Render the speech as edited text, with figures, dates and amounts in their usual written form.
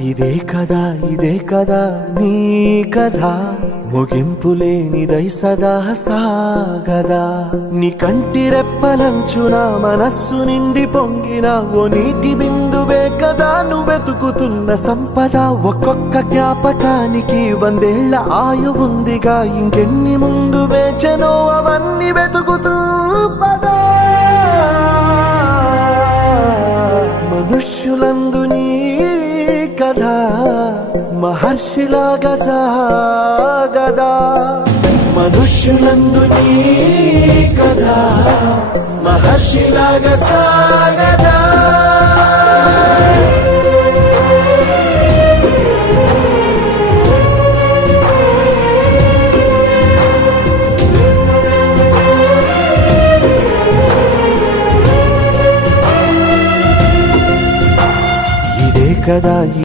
ఇదే కదా నీ కథ ముగింపులేనిదై సదా సాగదా నీ కంటి రెప్పలంచున మనస్సు నిండి పొంగిన ఓ నీటి బిందువే కదా నువ్వెతుకుతున్న సంపద ఒక్కొక్క జ్ఞాపకానికి 100 ఏళ్ల ఆయువుందిగా ఇంకెన్ని ముందు వేచనో అవన్నీ వెతుకుతూ పదా మనుష్యులందు నీ కథ మహర్షిలాగా సాగదా మనుష్యులందు నీ కథ మహర్షిలాగా సాగదా